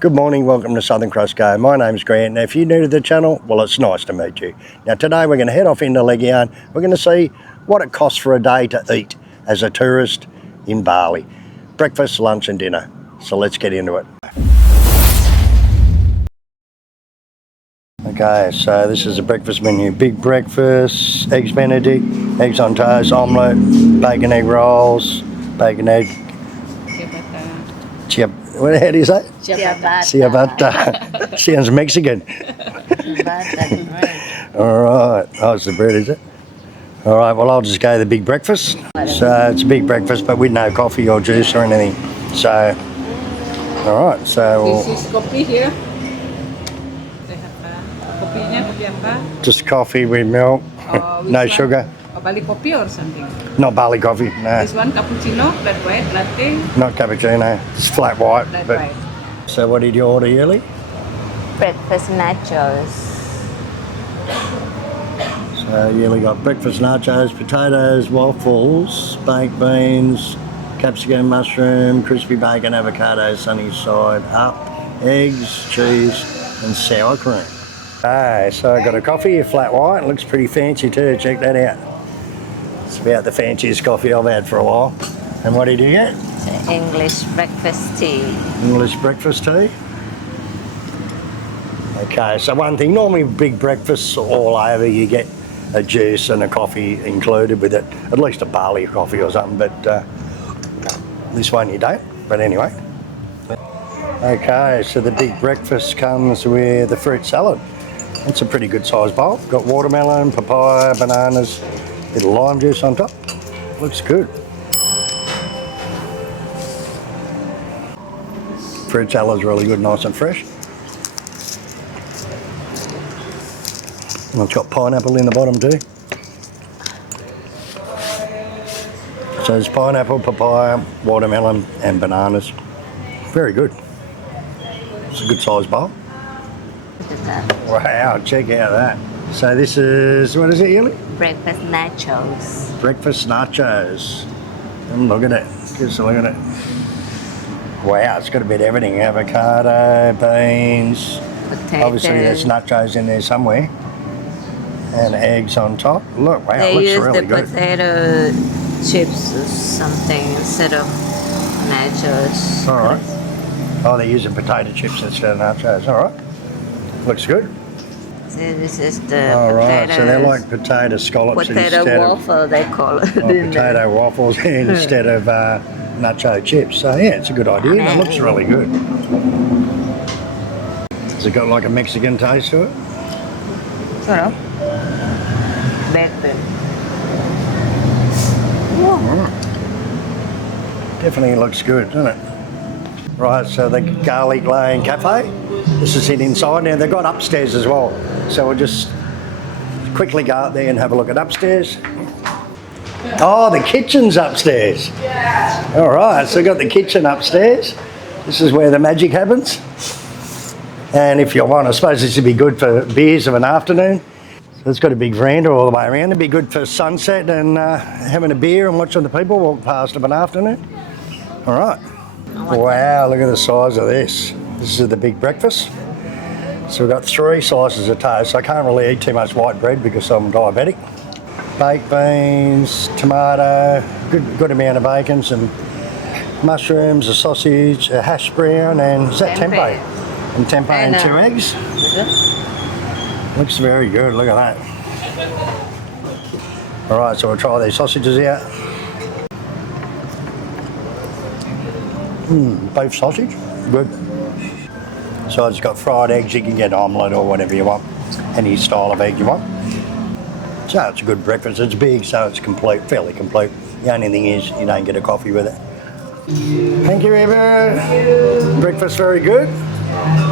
Good morning, welcome to Southern Cross Go. My name's Grant. Now if you're new to the channel, well it's nice to meet you. Now today we're going to head off into Legian. We're going to see what it costs for a day to eat as a tourist in Bali. Breakfast, lunch and dinner. So let's get into it. Okay, so this is a breakfast menu. Big breakfast, eggs benedict, eggs on toast, omelette, bacon egg rolls, bacon egg... How do you say? Ciabatta. Sounds Mexican. Alright. Oh, it's the bread, is it? Alright, well I'll just go the big breakfast. So it's a big breakfast but with no coffee or juice or anything. So, alright, so... This is coffee here. They have coffee. Just coffee with milk, no sugar. Bali coffee or something? Not Bali coffee, no. This one cappuccino, flat white, latte? Not cappuccino, it's flat white. Flat white. So what did you order, Yuli? Breakfast nachos. So Yuli got breakfast nachos, potatoes, waffles, baked beans, capsicum, mushroom, crispy bacon, avocado, sunny side up, eggs, cheese and sour cream. Okay, so I got a coffee, a flat white, looks pretty fancy too, check that out. It's about the fanciest coffee I've had for a while. And what did you get? English breakfast tea. English breakfast tea. Okay, so one thing, normally big breakfasts all over you get a juice and a coffee included with it, at least a Bali coffee or something, but this one you don't, but anyway. Okay, so the big breakfast comes with the fruit salad. It's a pretty good sized bowl. Got watermelon, papaya, bananas, bit of lime juice on top. Looks good. Fruit salad's really good, nice and fresh. And it's got pineapple in the bottom too. So there's pineapple, papaya, watermelon and bananas. Very good. It's a good sized bowl. Wow, check out that. So this is, what is it, Yuli? Breakfast nachos. Breakfast nachos. And look at it. Just look at it. Wow, it's got a bit of everything. Avocado, beans. Potato. Obviously there's nachos in there somewhere. And eggs on top. Look, wow, it looks really good. They use the potato chips or something instead of nachos. Alright. Oh, they're using potato chips instead of nachos. Alright. Looks good. So this is the Alright, so they're like potato scallops potato instead waffle, of... they call it. Potato waffles instead of nacho chips. So yeah, it's a good idea. It looks really good. Has it got like a Mexican taste to it? Sort of. Better. Definitely looks good, doesn't it? Right, so the Garlic Lane Cafe. This is it inside. Now they've got upstairs as well. So we'll just quickly go up there and have a look at upstairs. Oh, the kitchen's upstairs. Yeah. All right, so we've got the kitchen upstairs. This is where the magic happens. And if you want, I suppose this would be good for beers of an afternoon. So it's got a big veranda all the way around. It'd be good for sunset and having a beer and watching the people walk past of an afternoon. All right. Wow, look at the size of this. This is the big breakfast. So we've got 3 slices of toast. I can't really eat too much white bread because I'm diabetic. Baked beans, tomato, good amount of bacon, some mushrooms, a sausage, a hash brown, and is that tempeh? And tempeh and 2 eggs. Looks very good, look at that. All right, so we'll try these sausages out. Beef sausage, good. So it's got fried eggs, you can get omelette or whatever you want, any style of egg you want. So it's a good breakfast, it's big so it's complete, fairly complete. The only thing is you don't get a coffee with it. Thank you everyone. Breakfast very good.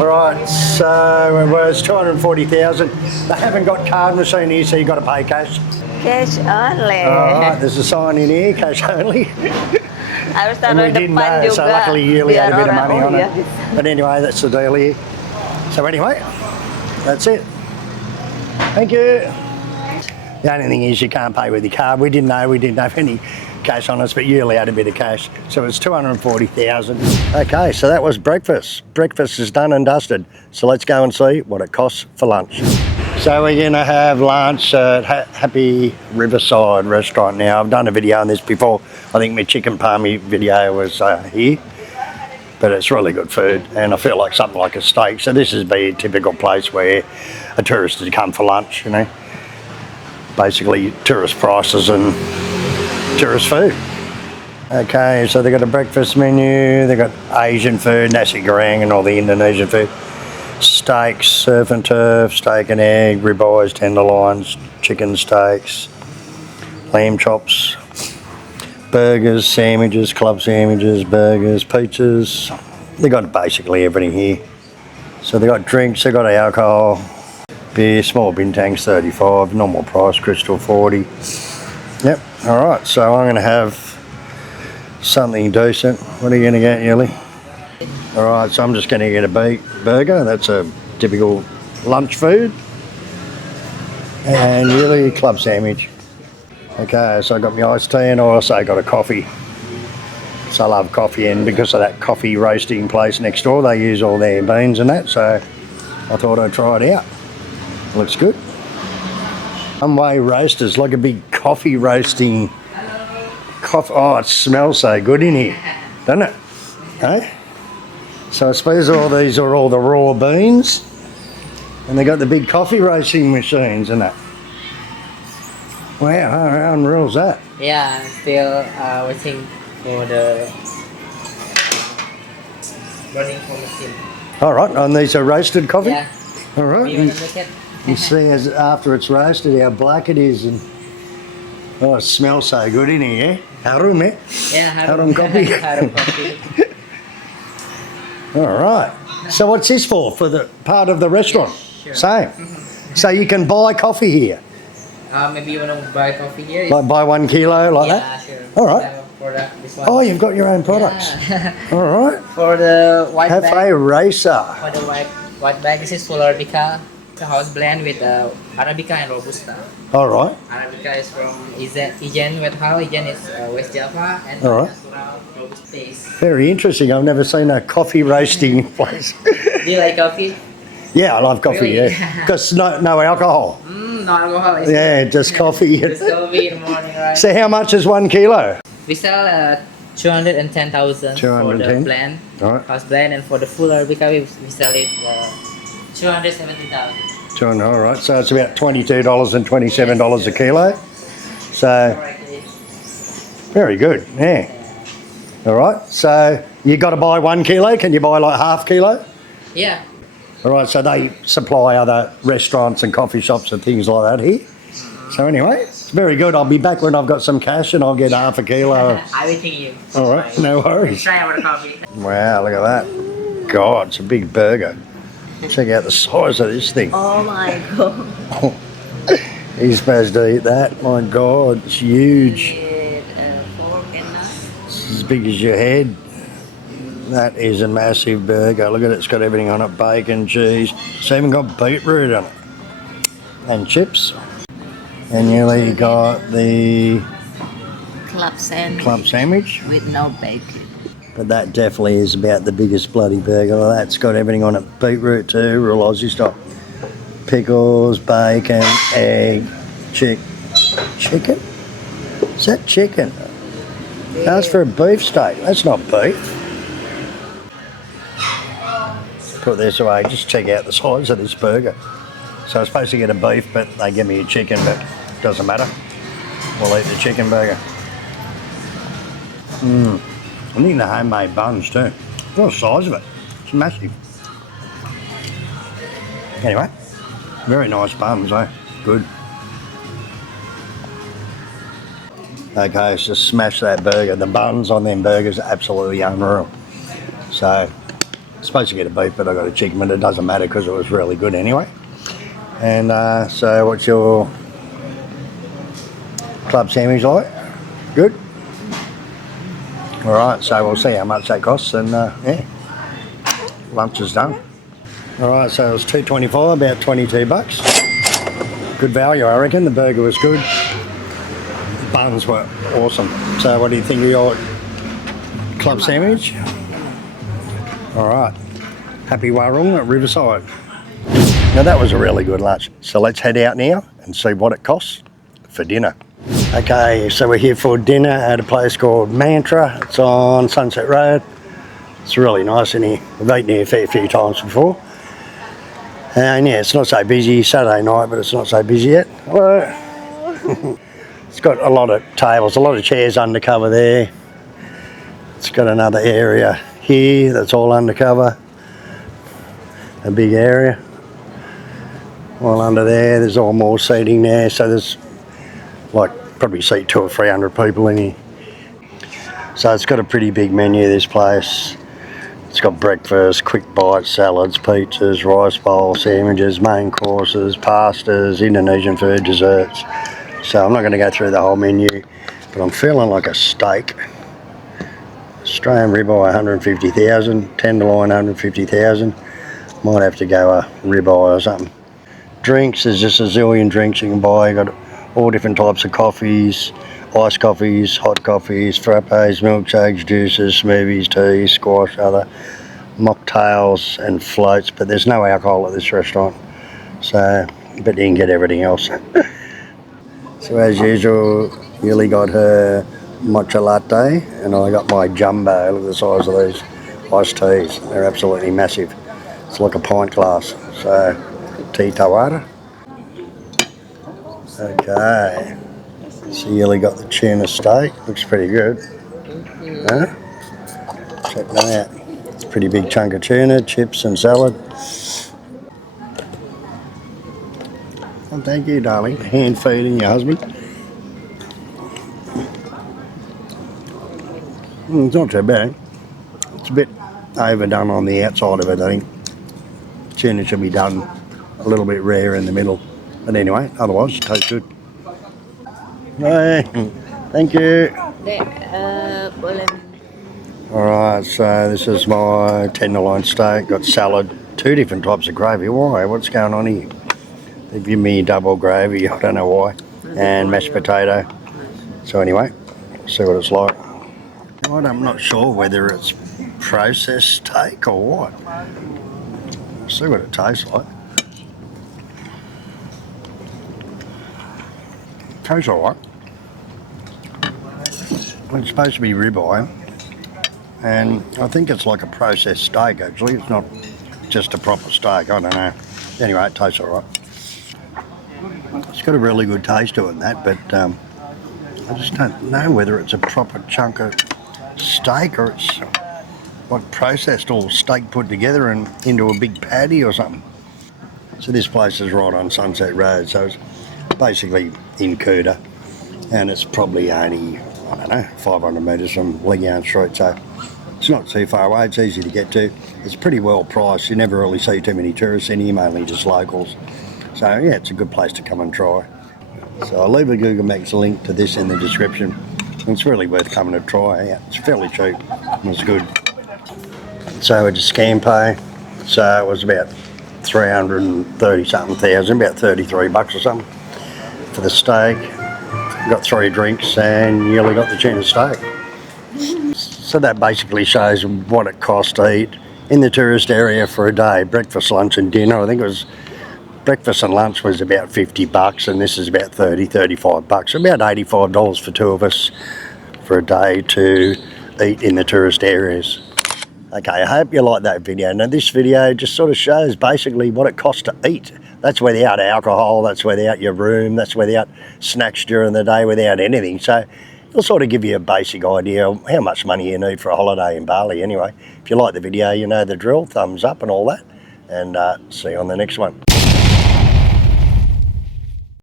Alright, so it was 240,000. They haven't got card machine here so you've got to pay cash. Cash only. Alright, there's a sign in here, cash only. And we didn't know, so luckily Yuli had a bit of money on it. But anyway, that's the deal here. So anyway, that's it. Thank you. The only thing is you can't pay with your card. We didn't know, we didn't have any cash on us, but yearly had a bit of cash. So it's 240,000. Okay, so that was breakfast. Breakfast is done and dusted. So let's go and see what it costs for lunch. So we're gonna have lunch at Happy Riverside restaurant now. I've done a video on this before. I think my chicken palmy video was here. But it's really good food, and I feel like something like a steak. So this is be a typical place where a tourist would come for lunch, you know. Basically tourist prices and tourist food. Okay, so they've got a breakfast menu, they've got Asian food, nasi goreng and all the Indonesian food. Steaks, surf and turf, steak and egg, ribeyes, tenderloins, chicken steaks, lamb chops, burgers, sandwiches, club sandwiches, burgers, pizzas. They've got basically everything here. So they've got drinks, they've got alcohol, beer, small bintangs 35, normal price, crystal 40. Yep, alright, so I'm going to have something decent. What are you going to get, Yuli? Alright, so I'm just going to get a burger. That's a typical lunch food. And Yuli, club sandwich. Okay, so I got my iced tea and I also got a coffee. So I love coffee, and because of that coffee roasting place next door, they use all their beans and that, so I thought I'd try it out. Looks good. One-way roasters, like a big coffee roasting. Oh, it smells so good in here, doesn't it? Hey? So I suppose all these are all the raw beans, and they got the big coffee roasting machines and that. Wow, how unreal is that? Yeah, still waiting for the running for machine. All right, and these are roasted coffee? Yeah. All right. You want to look at? You see as after it's roasted how black it is, and oh, it smells so good in here, eh? Harum, eh? Yeah, Harum coffee. Harum coffee. All right. So what's this for? For the part of the restaurant? Sure. Same. So you can buy coffee here? Maybe you want to buy coffee here? Like buy 1 kilo like that? Yeah, sure. All right. We have a product, this one. Oh, you've got your own products. Yeah. All right. For the white Cafe bag. Racer. For the white bag, this is full Arabica. It's a house blend with Arabica and Robusta. All right. Arabica is from Legian, West Hall. Legian is West Java, and All right. natural Robusta is. Very interesting. I've never seen a coffee roasting place. Do you like coffee? Yeah, I love coffee, Really? yeah. Because no alcohol. No alcohol. Yeah, just coffee. Just coffee in the morning, right? So how much is 1 kilo? We sell 210,000 for 210? the blend, All right. house blend, and for the full Arabica we sell it 270,000. All right, so it's about $22 and $27 a kilo. So Correctly. very good, yeah. All right, so you got to buy 1 kilo. Can you buy like half kilo? Yeah. All right, so they supply other restaurants and coffee shops and things like that here. So anyway, it's very good. I'll be back when I've got some cash and I'll get half a kilo. I'm waiting you. All right, no worries. Try our coffee. Wow, look at that. God, it's a big burger. Check out the size of this thing. Oh my god. He's supposed to eat that. My God, it's huge. Fork and knife. It's as big as your head. That is a massive burger. Look at it, it's got everything on it. Bacon, cheese. It's even got beetroot on it. And chips. And you got the Club sandwich. club sandwich. With no bacon. But that definitely is about the biggest bloody burger. Well, that's got everything on it. Beetroot too, real Aussie style. Pickles, bacon, egg, chicken. Is that chicken? That's for a beef steak. That's not beef. Put this away. Just check out the size of this burger. So I was supposed to get a beef, but they give me a chicken, but it doesn't matter. We'll eat the chicken burger. I'm eating the homemade buns too. Look at the size of it. It's massive. Anyway, very nice buns, eh? Good. Okay, so smash that burger. The buns on them burgers are absolutely unreal. So, I'm supposed to get a beef, but I got a chicken, but it doesn't matter because it was really good anyway. And so what's your club sandwich like? Good? All right, so we'll see how much that costs, and yeah, lunch is done. All right, so it was $2.25, about 22 bucks. Good value, I reckon. The burger was good. Buns were awesome. So what do you think of your club sandwich? Alright, happy Warung at Riverside. Now that was a really good lunch. So let's head out now and see what it costs for dinner. Okay, so we're here for dinner at a place called Mantra. It's on Sunset Road. It's really nice in here. We've eaten here a fair few times before. And yeah, it's not so busy. Saturday night, but it's not so busy yet. Hello. It's got a lot of tables, a lot of chairs undercover there. It's got another area here that's all undercover. A big area. All under there, there's all more seating there. So there's like probably seat 200 or 300 people in here. So it's got a pretty big menu, this place. It's got breakfast, quick bites, salads, pizzas, rice bowls, sandwiches, main courses, pastas, Indonesian food, desserts. So I'm not going to go through the whole menu, but I'm feeling like a steak. Australian ribeye 150,000, tenderloin 150,000. Might have to go a ribeye or something. Drinks, there's just a zillion drinks you can buy. You've got all different types of coffees, iced coffees, hot coffees, frappes, milkshakes, juices, smoothies, teas, squash, other mocktails and floats, but there's no alcohol at this restaurant. So, but you can get everything else. So as usual, Yuli got her matcha latte and I got my jumbo. Look at the size of these iced teas. They're absolutely massive. It's like a pint glass. So, tea tawara. Okay. So Yuli got the tuna steak. Looks pretty good. Huh? Check that out. It's a pretty big chunk of tuna, chips and salad. Well, thank you, darling. Hand feeding your husband. It's not too bad. It's a bit overdone on the outside of it, I think. Tuna should be done a little bit rare in the middle. But anyway, otherwise it tastes good. Hey, thank you. Alright, so this is my tenderloin steak. Got salad, 2 different types of gravy. Why? What's going on here? They've given me double gravy, I don't know why. And mashed potato. So anyway, see what it's like. Right, I'm not sure whether it's processed steak or what. See what it tastes like. Tastes alright. It's supposed to be ribeye, and I think it's like a processed steak actually. It's not just a proper steak, I don't know. Anyway, it tastes alright. It's got a really good taste to it and that, but I just don't know whether it's a proper chunk of steak or it's like processed or steak put together and into a big patty or something. So this place is right on Sunset Road, so it's basically in Kuta, and it's probably only, I don't know, 500 metres from Legian Street, so it's not too far away, it's easy to get to. It's pretty well priced, you never really see too many tourists in here, mainly just locals. So yeah, it's a good place to come and try. So I'll leave a Google Maps link to this in the description. It's really worth coming to try. Yeah, it's fairly cheap, it's good. So we just scan pay, so it was about 330 something thousand, about 33 bucks or something for the steak. Got 3 drinks and you only got the tuna steak. So that basically shows what it costs to eat in the tourist area for a day, breakfast, lunch and dinner. I think it was breakfast and lunch was about 50 bucks and this is about 30, 35 bucks. About $85 for 2 of us for a day to eat in the tourist areas. Okay, I hope you like that video. Now this video just sort of shows basically what it costs to eat. That's without alcohol, that's without your room, that's without snacks during the day, without anything. So it'll sort of give you a basic idea of how much money you need for a holiday in Bali anyway. If you like the video, you know the drill, thumbs up and all that. And see you on the next one.